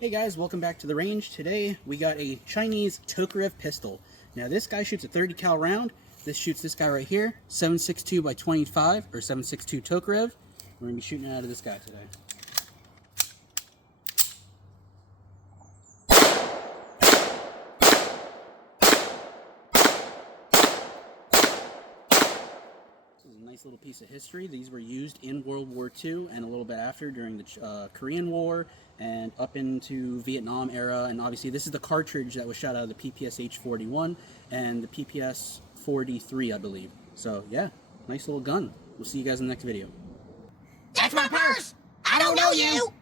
Hey guys, welcome back to the range. Today we got a Chinese Tokarev pistol. Now this guy shoots a 30 cal round. This shoots this guy right here, 7.62 by 25 or 7.62 Tokarev. We're gonna be shooting it out of this guy today. This is a nice little piece of history. These were used in World War II and a little bit after during the Korean War and up into Vietnam era. And obviously this is the cartridge that was shot out of the PPS-H41 and the PPS-43, I believe. So yeah, nice little gun. We'll see you guys in the next video. That's my purse! I don't know you!